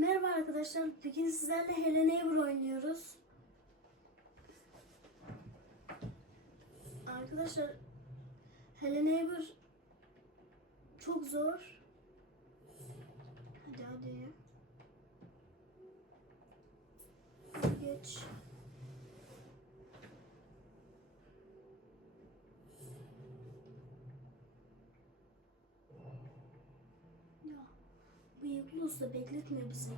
Merhaba arkadaşlar. Bugün sizlerle Hello Neighbor oynuyoruz. Arkadaşlar Hello Neighbor çok zor. Hadi. Hadi geç. Ya bıyıklı usta bekletme bizi.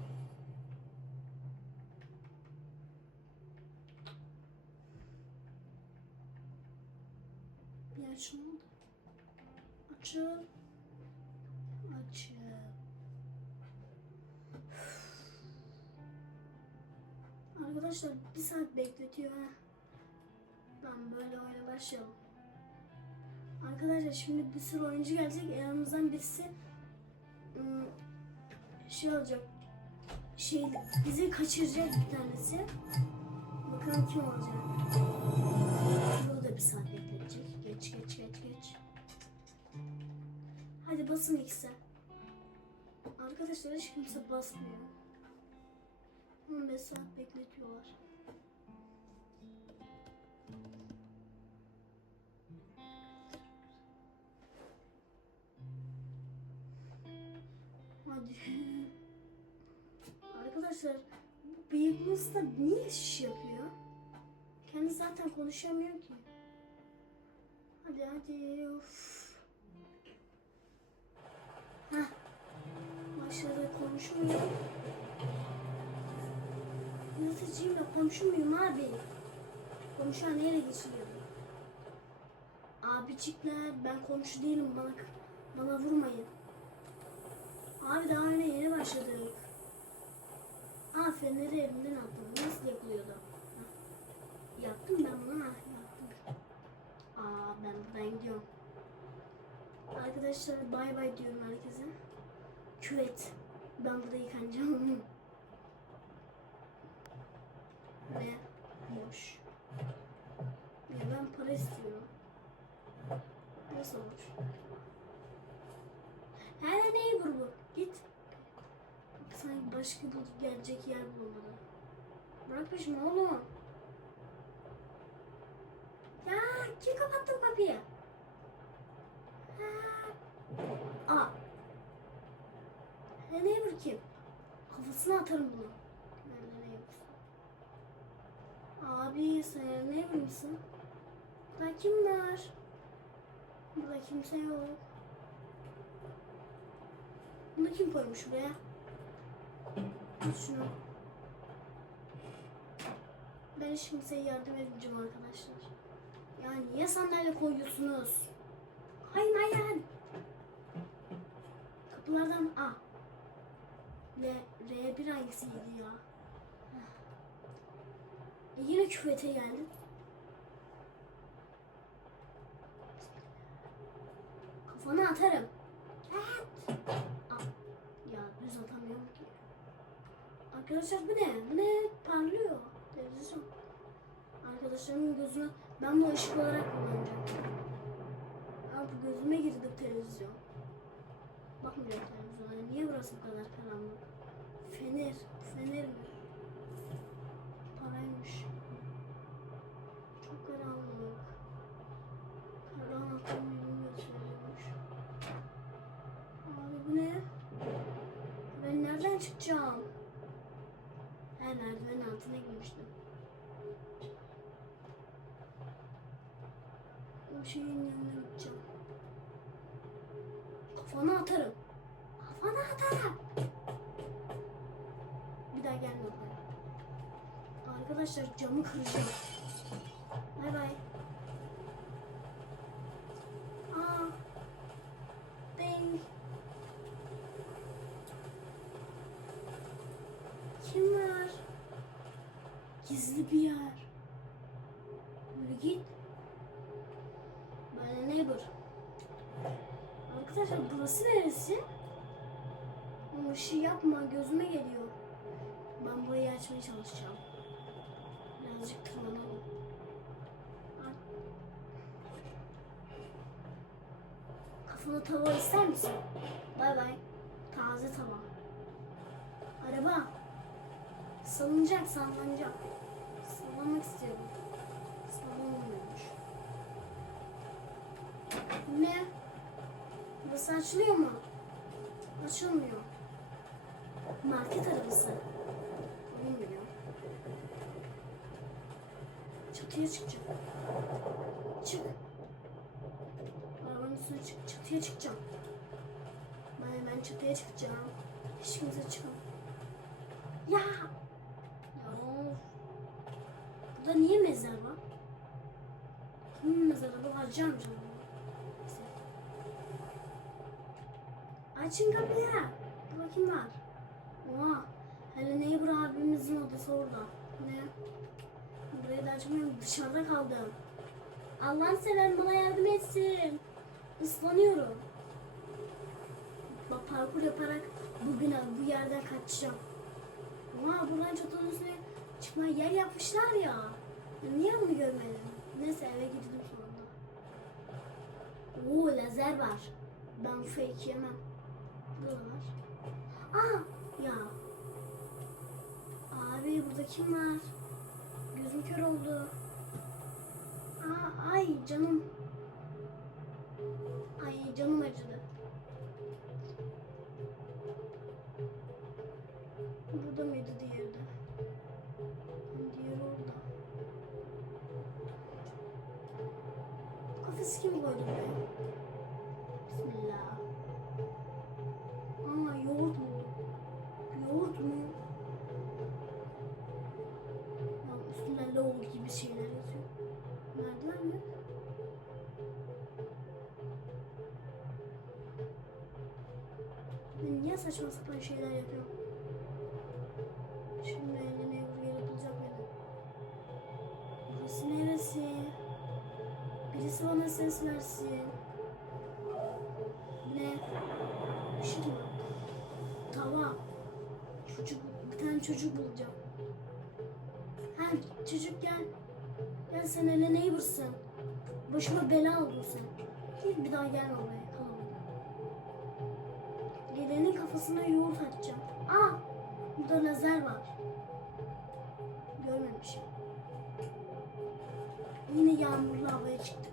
Bir aç ne oldu? Açıl. Açıl. Arkadaşlar bir saat bekletiyor ha. Ben böyle oyuna başlayalım. Arkadaşlar şimdi bir sürü oyuncu gelecek. Yanımızdan birisi ım, şey olacak. Şey bizi kaçıracak bir tanesi. Bakalım kim olacak. Bu da bir saat bekletecek. Geç geç geç geç. Hadi basın ikisi. Arkadaşlar hiç kimse basmıyor. 15 saat bekletiyorlar. Arkadaşlar bu bıyıklısı da niye şiş yapıyor? Kendi zaten konuşamıyor ki. Hadi hadi. Of. Heh. Başladı konuşmuyor. Yaratıcıyla komşu abi? Komşu neyle geçiliyor? Abicikler ben komşu değilim bana bana vurmayın. Abi daha öyle yeni başladık. Aa feneri elimden attım. Nasıl yapılıyordu? Hah. Yaptım ben bunu ha yaptım. Aa ben buradan gidiyorum. Arkadaşlar bay bay diyorum herkese. Küvet. Ben burada yıkanacağım. Ve boş. Ya ben para istiyorum. Nasıl olur? Her neighbor bu. Git. Başka bir gelecek yer bulamadı. Bırak peşimi oğlum. Ya kim kapattı bu kapıyı? Ha. Aa. Her neighbor kim? Kafasına atarım bunu. Ne. Abi sen ne misin? Burada kim var? Burada kimse yok. Bunu kim koymuş buraya? Şunu. Ben hiç kimseye yardım edeceğim arkadaşlar. Ya niye sandalye koyuyorsunuz? Hayır hayır. Kapılardan A. L, R1 hangisiydi ya? E yine küvete geldim. Kafana atarım. Evet. Ya düz ki. Arkadaşlar bu ne? Bu ne? Parlıyor. Televizyon. Arkadaşlarımın gözüne ben bu ışık olarak kullanacağım. Bu gözüme girdi televizyon. Bakmayacağım televizyona. Niye burası bu kadar karanlık? Fener. Fener mi? Paraymış. Çok karanlık. Karanlık bilmiyorum gösteriyormuş. Abi bu ne? Ben nereden çıkacağım? He merdivenin altına girmiştim. O şeyin yanına gideceğim. Kafana atarım. Kafana atarım. Bir daha gelme. Arkadaşlar camı kıracağım. Bay bay. Aa. Ding. Kim var? Gizli bir yer. Yürü git. Bana neighbor. Arkadaşlar burası neresi? Ama şey yapma gözüme geliyor. Ben burayı açmaya çalışacağım. Birazcık tırmanalım. Kafana tava ister misin? Bay bay. Taze tava. Araba. Salınacak, sallanacak. Sallanmak istiyorum. Sallanmıyormuş. Ne? Burası açılıyor mu? Açılmıyor. Market arabası. Bilmiyorum. Çatıya çıkacağım. Çık. Arabanın üstüne çık. Çatıya çıkacağım. Ben, ben çatıya çıkacağım. Hiç kimse çıkamaz. Ya. Ya. Burada niye mezar var? Kimin mezarı bu? Canım. Neyse. Açın kapıyı. Burada kim var? Oha. Hele Neighbor abimizin odası orada. Ne? Burayı da açmıyorum. Dışarıda kaldım. Allah'ın seven bana yardım etsin. Islanıyorum. Bak parkur yaparak bu bina, bu yerden kaçacağım. Oha buradan çatının üstüne çıkma yer yapmışlar ya. Niye bunu görmedim? Neyse eve gittim sonra. Oo lazer var. Ben fake yemem. Burada da var. Aa ya. Abi burada kim var? Gözüm kör oldu. Aa, ay canım. Ay canım acıdı. Lol gibi şeyler yazıyor. Merdiven mi? Ben niye saçma sapan şeyler yapıyorum? Şimdi eline buraya yapılacak benim. Burası neresi? Birisi bana ses versin. Ne? Işık mı? Tava. Çocuk, bir tane çocuk bulacağım. Çocuk gel. Gel sen hele neighborsın. Başıma bela oldun sen. Hiç bir daha gelme oraya. Orada. Gelenin kafasına yoğurt atacağım. Aa! Burada lazer var. Görmemişim. Yine yağmurlu havaya çıktık.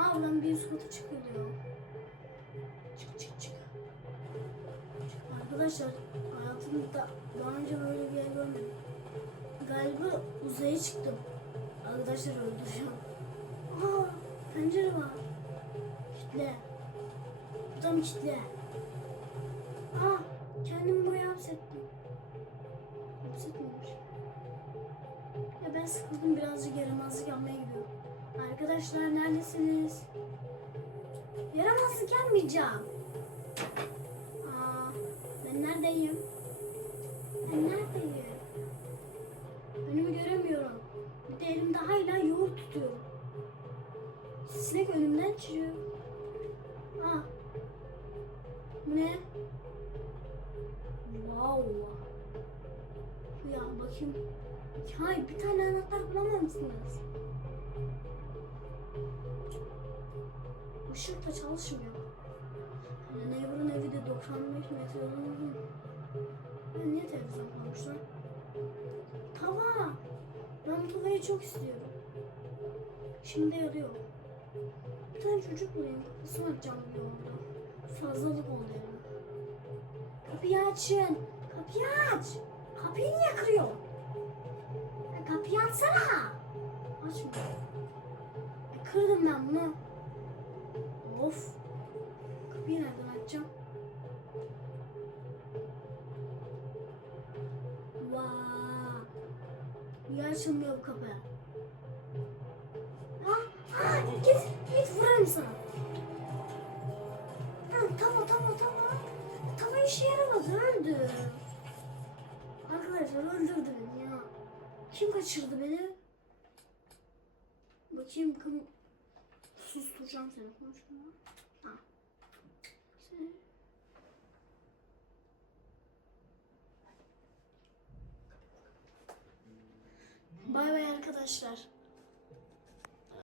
Aa buradan bir üst kata çıkılıyor. Çık çık çık. Çık. Arkadaşlar hayatımda daha önce böyle bir yer görmedim. Galiba uzaya çıktım. Arkadaşlar öldüreceğim. Aa pencere var. Kitle. Buradan kitle. Aa kendimi buraya hapsettim. Hapsetmemiş. Ya ben sıkıldım birazcık yaramazlık yapmaya gidiyorum. Arkadaşlar neredesiniz? Yaramazlık yapmayacağım. Aa, ben neredeyim? Ben neredeyim? Göremiyorum. Bir de elimde hala yoğurt tutuyorum. Sinek önümden çıkıyor. Aa. Bu ne? Wow. Ya bakayım. Hayır bir tane anahtar bulamamışsınız. Işık da çalışmıyor. Hani Neighbor'ın evi de 95 metre uzun. Ben niye televizyon koymuşlar? Tava. Ben bu tavayı çok istiyorum. Şimdi yarıyor. Bir tane çocuk bulayım. Kafasını atacağım bir yolda. Fazlalık yani. Kapıyı açın. Kapıyı aç. Kapıyı niye kırıyor? Ya kapıyı açsana. Açmıyor. E, kırdım ben bunu. Of. Kapıyı nereden Niye açılmıyor bu kapı? Ha? Ha? Git. Git vurarım sana. Ha, tava tava tava. Tava işe yaramadı. Öldü. Arkadaşlar öldürdü beni ya. Kim kaçırdı beni? Bakayım kim... Susturacağım seni konuşma. Ha. Sen- Bay bay arkadaşlar.